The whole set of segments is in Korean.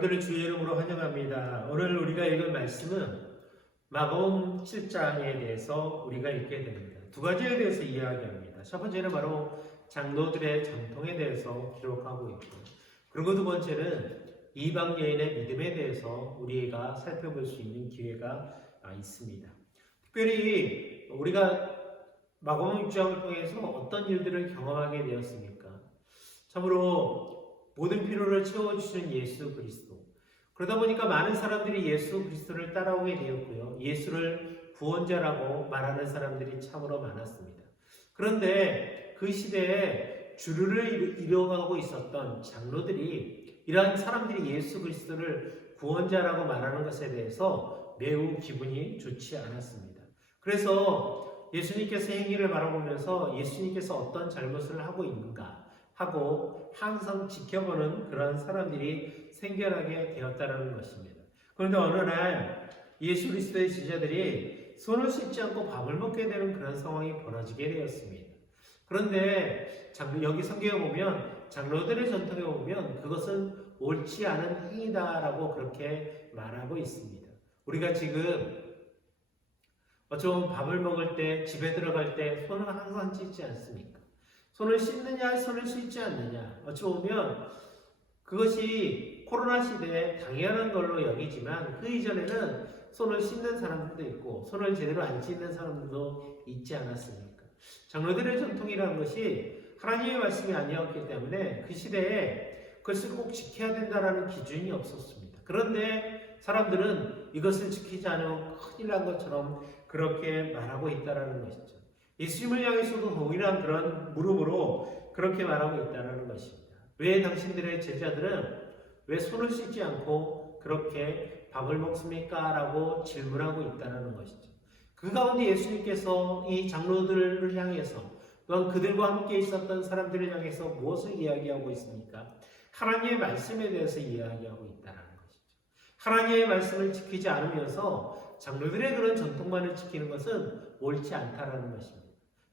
여러분들을 주의 이름으로 환영합니다. 오늘 우리가 읽을 말씀은 마가복음 7장에 대해서 우리가 읽게 됩니다. 두 가지에 대해서 이야기합니다. 첫 번째는 바로 장로들의 전통에 대해서 기록하고 있고, 그리고 두 번째는 이방 여인의 믿음에 대해서 우리가 살펴볼 수 있는 기회가 있습니다. 특별히 우리가 마가복음 6장을 통해서 어떤 일들을 경험하게 되었습니까? 참으로 모든 필요를 채워주시는 예수 그리스도. 그러다 보니까 많은 사람들이 예수 그리스도를 따라오게 되었고요. 예수를 구원자라고 말하는 사람들이 참으로 많았습니다. 그런데 그 시대에 주류를 이뤄가고 있었던 장로들이 이러한 사람들이 예수 그리스도를 구원자라고 말하는 것에 대해서 매우 기분이 좋지 않았습니다. 그래서 예수님께서 행위를 바라보면서 예수님께서 어떤 잘못을 하고 있는가 하고 항상 지켜보는 그런 사람들이 생겨나게 되었다는 것입니다. 그런데 어느 날 예수 그리스도의 제자들이 손을 씻지 않고 밥을 먹게 되는 그런 상황이 벌어지게 되었습니다. 그런데 여기 성경에 보면 장로들의 전통에 보면 그것은 옳지 않은 행위다라고 그렇게 말하고 있습니다. 우리가 지금 어쩌면 밥을 먹을 때 집에 들어갈 때 손을 항상 씻지 않습니까? 손을 씻느냐, 손을 씻지 않느냐. 어찌 보면 그것이 코로나 시대에 당연한 걸로 여기지만 그 이전에는 손을 씻는 사람들도 있고 손을 제대로 안 씻는 사람들도 있지 않았습니까? 장로들의 전통이라는 것이 하나님의 말씀이 아니었기 때문에 그 시대에 그것을 꼭 지켜야 된다는 기준이 없었습니다. 그런데 사람들은 이것을 지키지 않으면 큰일 난 것처럼 그렇게 말하고 있다는 것이죠. 예수님을 향해서도 동일한 그런 물음으로 그렇게 말하고 있다는 것입니다. 왜 당신들의 제자들은 왜 손을 씻지 않고 그렇게 밥을 먹습니까? 라고 질문하고 있다는 것이죠. 그 가운데 예수님께서 이 장로들을 향해서 또한 그들과 함께 있었던 사람들을 향해서 무엇을 이야기하고 있습니까? 하나님의 말씀에 대해서 이야기하고 있다는 것이죠. 하나님의 말씀을 지키지 않으면서 장로들의 그런 전통만을 지키는 것은 옳지 않다는 것입니다.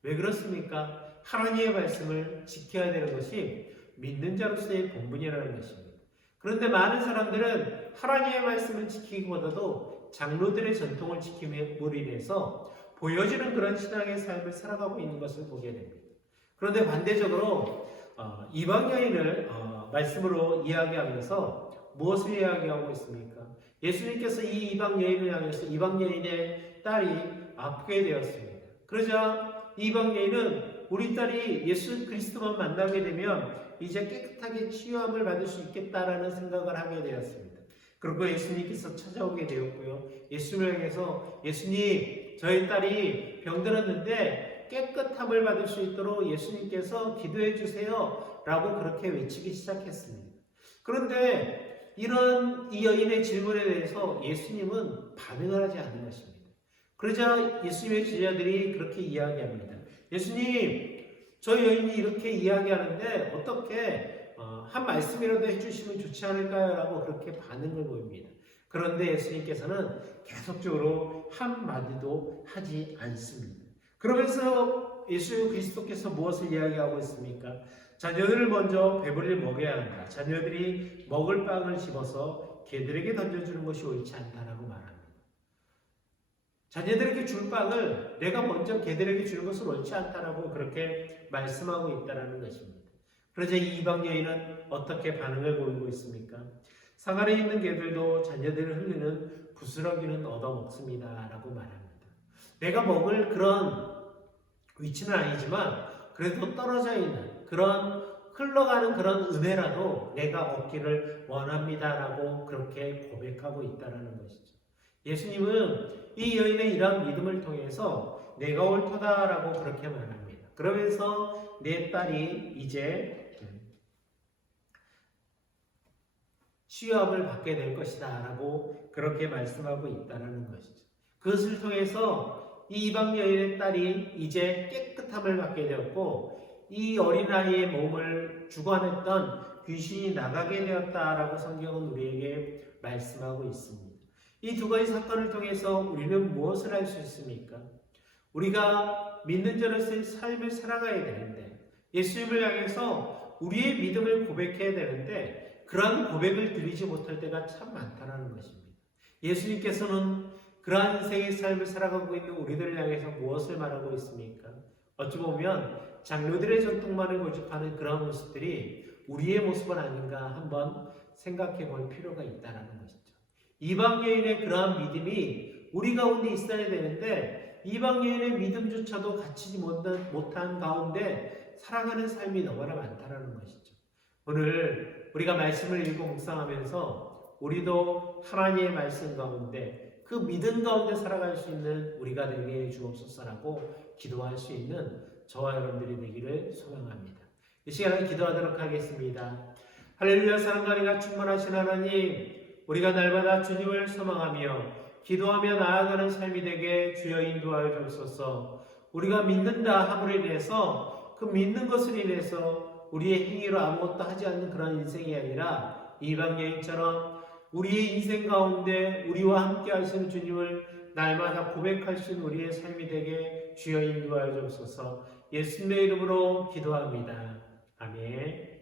왜 그렇습니까? 하나님의 말씀을 지켜야 되는 것이 믿는 자로서의 본분이라는 것입니다. 그런데 많은 사람들은 하나님의 말씀을 지키기보다도 장로들의 전통을 지킴으로 인해서 보여지는 그런 신앙의 삶을 살아가고 있는 것을 보게 됩니다. 그런데 반대적으로 이방 여인을 말씀으로 이야기하면서 무엇을 이야기하고 있습니까? 예수님께서 이 이방 여인을 향해서 이방 여인의 딸이 아프게 되었습니다. 그러자 이방 여인은 우리 딸이 예수 그리스도만 만나게 되면 이제 깨끗하게 치유함을 받을 수 있겠다라는 생각을 하게 되었습니다. 그리고 예수님께서 찾아오게 되었고요. 예수님을 향해서 예수님, 저희 딸이 병들었는데 깨끗함을 받을 수 있도록 예수님께서 기도해 주세요 라고 그렇게 외치기 시작했습니다. 그런데 이 여인의 질문에 대해서 예수님은 반응을 하지 않는 것입니다. 그러자 예수님의 제자들이 그렇게 이야기합니다. 예수님, 저 여인이 이렇게 이야기하는데 어떻게 한 말씀이라도 해주시면 좋지 않을까요? 라고 그렇게 반응을 보입니다. 그런데 예수님께서는 계속적으로 한마디도 하지 않습니다. 그러면서 예수 그리스도께서 무엇을 이야기하고 있습니까? 자녀들을 먼저 배불리 먹여야 한다. 자녀들이 먹을 빵을 집어서 개들에게 던져주는 것이 옳지 않다라고 말합니다. 자녀들에게 줄 빵을 내가 먼저 개들에게 주는 것은 옳지 않다라고 그렇게 말씀하고 있다는 것입니다. 그러자 이 이방 여인은 어떻게 반응을 보이고 있습니까? 상 아래 있는 개들도 자녀들을 흘리는 부스러기는 얻어먹습니다 라고 말합니다. 내가 먹을 그런 위치는 아니지만 그래도 떨어져 있는 그런 흘러가는 그런 은혜라도 내가 얻기를 원합니다 라고 그렇게 고백하고 있다는 것이죠. 예수님은 이 여인의 이러한 믿음을 통해서 내가 옳다라고 그렇게 말합니다. 그러면서 내 딸이 이제 치유함을 받게 될 것이다 라고 그렇게 말씀하고 있다는 것이죠. 그것을 통해서 이 이방 여인의 딸이 이제 깨끗함을 받게 되었고 이 어린아이의 몸을 주관했던 귀신이 나가게 되었다라고 성경은 우리에게 말씀하고 있습니다. 이 두 가지 사건을 통해서 우리는 무엇을 할 수 있습니까? 우리가 믿는 자로서의 삶을 살아가야 되는데 예수님을 향해서 우리의 믿음을 고백해야 되는데 그러한 고백을 드리지 못할 때가 참 많다는 것입니다. 예수님께서는 그러한 인생의 삶을 살아가고 있는 우리들을 향해서 무엇을 말하고 있습니까? 어찌 보면 장로들의 전통만을 고집하는 그런 모습들이 우리의 모습은 아닌가 한번 생각해 볼 필요가 있다는 것이죠. 이방 여인의 그러한 믿음이 우리 가운데 있어야 되는데 이방 여인의 믿음조차도 갖추지 못한 가운데 살아가는 삶이 너무나 많다는 것이죠. 오늘 우리가 말씀을 읽고 묵상하면서 우리도 하나님의 말씀 가운데 그 믿음 가운데 살아갈 수 있는 우리가 되게 해 주옵소서라고 기도할 수 있는 저와 여러분들이 되기를 소망합니다. 이 시간에 기도하도록 하겠습니다. 할렐루야. 사랑과 은혜가 충만하신 하나님, 우리가 날마다 주님을 소망하며 기도하며 나아가는 삶이 되게 주여 인도하여 주옵소서. 우리가 믿는다 함으로 인해서 그 믿는 것을 인해서 우리의 행위로 아무것도 하지 않는 그런 인생이 아니라 이방 여인처럼 우리의 인생 가운데 우리와 함께 하시는 주님을 날마다 고백할 수 있는 우리의 삶이 되게 주여 인도하여 주옵소서. 예수님의 이름으로 기도합니다. 아멘.